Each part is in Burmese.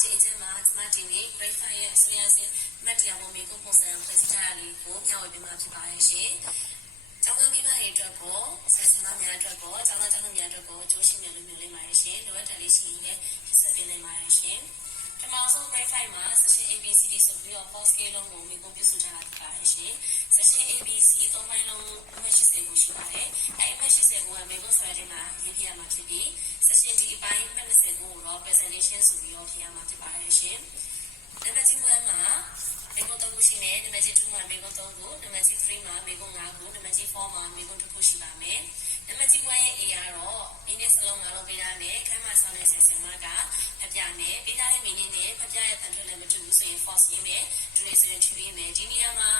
这一阵嘛，怎么今年规划也虽然是没这样我们公公司会是家里过，要为别嘛批发一些。张哥批发一这个，三十那面这个，张哥面这个，90面的面的买一些，另外这里新的是边的买一些。这马上规划嘛，这些 ABCD 是不要 post 给了我们公司出家批发一些，这些 ABC 都买了我们是谁过去买的，哎，我们是谁过美国出来的嘛，也批嘛批的。Session di ibai mana sego ro presentation ဆိုပြီးတော့ဖြေရမှာဖြစ်ပါတယ်ရှင်။နံပါတ်1မှာမေကုံ3ခုရှိမယ်။နံပါတ်2မှာမေကုံ3ခု၊နံပါတ်3မှာမေကုံ5ခု၊နံပါတ်4မှာမေကုံ2ခုရှိပါမယ်။နံပါတ်1ရဲ့ A ကတော့မိနစ်စလုံး9လုံးပေးရမယ်။ခန်းမဆောင်တဲ့ section မှာကဖပြမယ်။ပေးထားတဲ့မိနစ်နဲ့ဖပြရဲ့တန်ထွက်လည်းမတူဘူးဆိုရင် false ရေးမယ်။ဒီလိုဆိုရင်ထူရေးမယ်။ဒီနေရာမှာ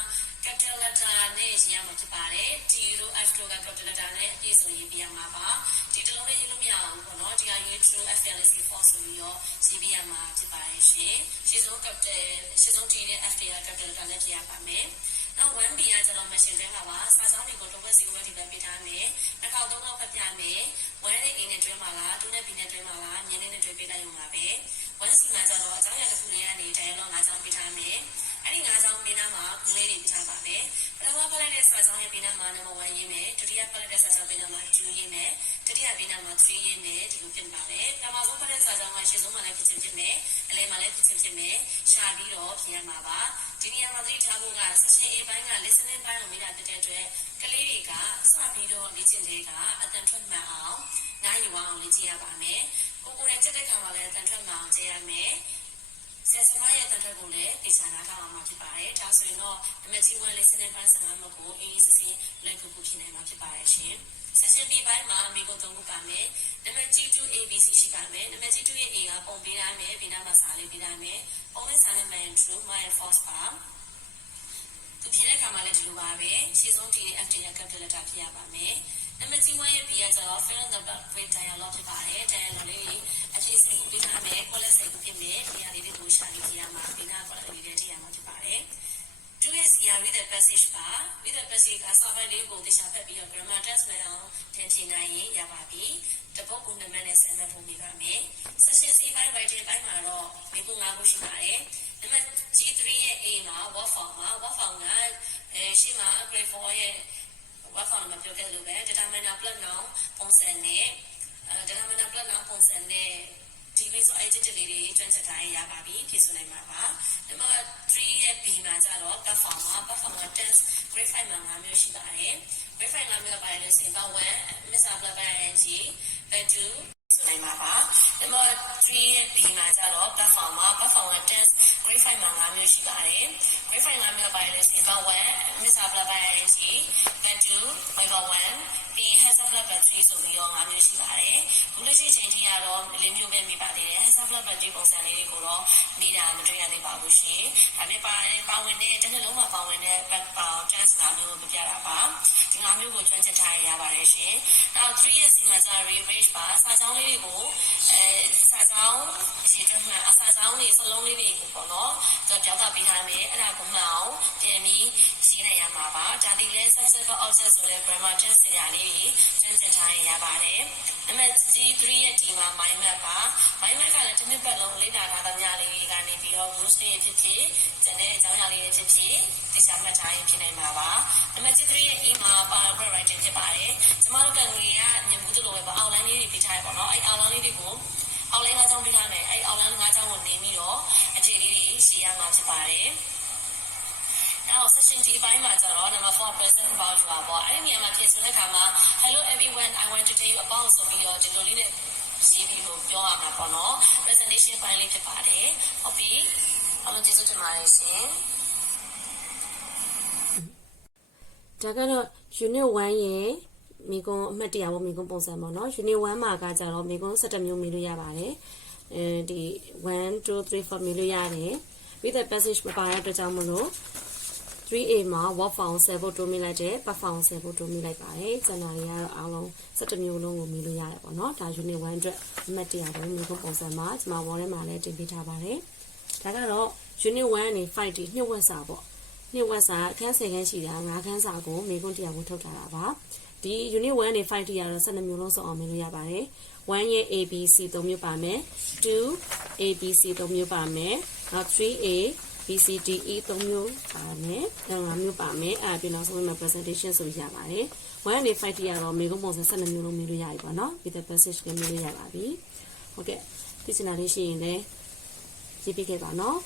capital letter နဲ့ရေးရမှာဖြစ်ပါတယ်။ T တို့ F တို့က capital letter နဲ့ပြည့်စုံရေးပြရမှာပါ။ဒီတလုံးလေးရေးလို့မရဘူးပေါ့နော်။ဒီကရေး true F နဲ့ C false ဆိုပြီးတော့ရေးပြရမှာဖြစ်ပါတယ်ရှင်။ရှင်းဆုံး capital ရှင်းဆုံး T နဲ့ F တွေက capital letter နဲ့ပြရပါမယ်။နောက် 1B ကကျတော့ machine တွဲမှာပါ။စာဆောင်တွေကိုတော့ဘက်စီဝက်ဒီဘက်ပေးထားမယ်။တစ်ခေါက်သုံးခေါက်ဖတ်ပြမယ်။ 1နဲ့ A နဲ့တွဲမှာလား2နဲ့ B နဲ့တွဲမှာလားမြင်းနဲ့တွဲပေးလိုက်ရုံပါပဲ။ 1C မှာကျတော့အကြောင်းအရာတစ်ခုနဲ့ကနေ dialogue 5ကြောင်းပေးထားမယ်။အဲ့ဒီ5ကြောင်းပေးထားမှာဂုဏ်လေးတွေပေးထားပါမယ်။ပထမဖတ်လိုက်တဲ့စာဆောင်ရဲ့ပေးထားမှာ number 1ရေးမယ်။ဒုတိယဖတ်လိုက်တဲ့စာဆောင်ပေးထားမှာ2ရေးမယ်။တတိယပေးထားမှာ3ရေးမယ်ဒီလိုဖြစ်ပါတယ်။ပထမဆုံးဖတ်တဲ့စာဆောင်ကရှင်းဆုံးမှလည်းဖြစ်ချင်းဖြစ်မယ်။အလဲမှလည်းဖြစ်ချင်းဖြစ်မယ်။ရှာပြီးတော့ပြင်ရမှာပါ။ဒီနေရာမှာသတိထားဖို့က section A ဘိုင်းက listening ဘိုင်းကိုမိတာဖြစ်တဲ့အတွက်ကလေးတွေကစပြီးတော့လေ့ကျင့်တဲ့ကအတန်ထွက်မှန်အောင်နားယူအောင်လေ့ကျင့်ရပါမယ်။ကိုယ်နဲ့ချက်တဲ့ခါမှာလည်းအတန်ထွက်မှန်အောင်ကြည့်ရမယ်။ဆရာမရဲ့တန်ထွက်ကိုလည်းသိချာနားထောင်အောင်မှာဖြစ်ပါတယ်။ဒါဆိုရင်တော့နံပါတ်1 listening ဘိုင်း15မှတ်ကိုအေးအေးဆေးဆေးလက်ခုခုဖြစ်နိုင်မှာဖြစ်ပါတယ်ရှင်။ section B ဘိုင်းမှာမိကုံ3ခုပါမယ်။နံပါတ် G2 ABC ရှိပါမယ်။နံပါတ် G2 ရဲ့ A ကပုံပေးထားမယ်။ပေးထားမှာစာလေးပေးထားမယ်။ပုံနဲ့စာနဲ့မှန်ရင် true မှန်ရင် false ပါ။သူဖြေတဲ့ခါမှာလည်းဒီလိုပါပဲ။ရှင်းဆုံး T နဲ့ F နဲ့ capital letter ဖြေရပါမယ်။နံပါတ်1ရဲ့ B ကကျတော့ fill in the blank with dialogue ဖြစ်ပါတယ်။ dialogue လေးတွေအဖြေစိတ်ပေးထားမယ်။ collect စိတ်ဖြစ်မယ်။ဒီဟာလေးတွေကိုရှာပြီးကြည့်ရမှာ။ပေးထား collect လေးတွေကြည့်ရမှာဖြစ်ပါတယ်။ 2 is here with the passage ပါ with the passage ကစာပိုက်လေးကိုတခြားဖက်ပြီးတော့ grammar test မှန်အောင်သင်ဖြေနိုင်ရင်ရပါပြီ။တပုတ်ကိုနံပါတ်နဲ့ဆက်မှတ်ဖို့ပြပါမယ်။ section C ဘိုင်း writing ဘိုင်းမှာတော့မိကု5ခုရှိပါတယ်။နံပါတ် G3 ရဲ့ A မှာ what form မှာ what form ကရှေ့မှာ grade 4ရဲ့ what form မှာပြောခဲ့လို့ပဲ determiner plus noun ပုံစံနဲ့determiner plus noun ပုံစံနဲ့ဒီလိုဆိုအဲ့ဒီလေးတွေကျွမ်းကျင်ထားရပါပြီဖြည့်ဆိုနိုင်မှာပါ။နံပါတ်3ရဲ့ B မှာကျတော့ bad form မှာ bad form က tense grade 5မှာ5မျိုးရှိပါတယ်။ grade 5 5မျိုးပါတယ်လို့ဆိုရင် bad 1 miss up by ing bad 2ဆိုနိုင်မှာပါ။နံပါတ်3ရဲ့ B မှာကျတော့ bad form မှာ bad form က tense grade 5မှာ5မျိုးရှိပါတယ်။ grade 5 5မျိုးပါတယ်လို့ဆိုရင် bad 1 miss up by ing bad 2 bad 1ပြီး has up by 3ဆိုပြီးတော့5မျိုးရှိပါတယ်။ခုလက်ရှိချိန်ထိကတော့4မျိုးပဲမိပါသေးတယ်။ has up by 3ပုံစံလေးတွေကိုတော့မိတာမတွေ့ရသေးပါဘူးရှင်။ဒါပေမဲ့ပါဝင်တဲ့တစ်နှစ်လုံးမှာပါဝင်တဲ့ chance 5မျိုးကိုပြတာပါ။ဒီ5မျိုးကိုကျွမ်းကျင်ထားရပါတယ်ရှင်။နောက်3ရဲ့ C မှာကျ rearrange ပါစာကြောင်းလေးတွေကိုစာကြောင်းအခြေအတွက်မှစာကြောင်းလေးစလုံးလေးတွေကိုပေါ့နော်။သူပြောတာပေးထားမယ်အဲ့ဒါကိုမှအောင်ပြန်ပြီးရေးနိုင်ရမှာပါ။ဒါဒီလဲ subject object ဆိုတဲ့ grammar test ဆရာလေးတွေကျွမ်းကျင်ထားရပါတယ်။နံပါတ် G3 ရဲ့ဒီမှာ mind map ပါ mind map ကလည်းတစ်နှစ်ပတ်လုံးလေ့လာထားသမျှလေးတွေကနေပြီးတော့ rules တွေဖြစ်ဖြစ်ကျန်တဲ့အကြောင်းအရာလေးတွေဖြစ်ဖြစ်သိချာမှတ်ထားရင်ဖြစ်နိုင်မှာပါ။နံပါတ် G3 ရဲ့ E မှာ paragraph writing ဖြစ်ပါတယ်။ကျမတို့ကငွေကမြင်မှုတို့လိုပဲပေါ့ outline လေးတွေပေးထားရပါတော့။အဲ့ outline လေးတွေကို outline 5ကြောင်းပေးထားမယ်။အဲ့ outline 5ကြောင်းကိုနင်းပြီးတော့အခြေလေးတွေရေးရမှာဖြစ်ပါတယ်။ Now section D ဘိုင်းမှာကျတော့ number 4 present about ပါပေါ့အဲ့ဒီနေရာမှာဖြည့်ဆိုတဲ့အခါမှာ hello everyone I want to tell you about ဆိုပြီးတော့ဒီလိုလေးနဲ့ရေးပြီးလို့ပြောရမှာပေါ့နော် presentation ဘိုင်းလေးဖြစ်ပါတယ်ဟုတ်ပြီအားလုံးကျေးဇူးတင်ပါတယ်ရှင်ဒါကတော့ unit 1ရဲ့မိကုံအမှတ်တရပေါ့မိကုံပုံစံပေါ့နော် unit 1မှာကကြတော့မိကုံ17မျိုးမိလို့ရပါတယ်ဒီ1 2 3 4မိလို့ရတယ်with the passage မပါတဲ့အတွက်ကြောင့်မလို့3A မှာ what form 10ဖို့တိုးမိလိုက်တယ် bad form 10ဖို့တိုးမိလိုက်ပါတယ်ကျန်တာတွေကတော့အားလုံး17မျိုးလုံးကိုမိလို့ရတယ်ပေါ့နော်ဒါ unit 1အတွက်အမှတ်တရပဲမိကုံပုံစံမှာကျွန်မ wall ထဲမှာလည်းတင်ပေးထားပါတယ်ဒါကတော့ unit 1နဲ့5ဒီနှစ်ဝက်စာပေါ့နှစ်ဝက်စာအခန်း10ခန်းရှိတာ9ခန်းစာကိုမိကုံတရားကိုထုတ်ထားတာပါဒီ unit 1နဲ့5တီကတော့12မျိုးလုံးစုံအောင်မိလို့ရပါတယ် 1ရဲ့ ABC 3မျိုးပါမယ်2 ABC 3မျိုးပါမယ်နောက် 3A BCDE 3မျိုးပါမယ်5မျိုးပါမယ်အဲ့ဒါပြီးနောက်ဆုံးမှာ presentation ဆိုရပါတယ်1နဲ့5တိရတော့မေကုန်းပုံစံ12မျိုးလုံးမြင်လို့ရပြီပေါ့နော် with the passage ကမြင်လို့ရပါပြီဟုတ်ကဲ့သိချင်တာလေးရှိရင်လည်းရေးပြခဲ့ပါနော်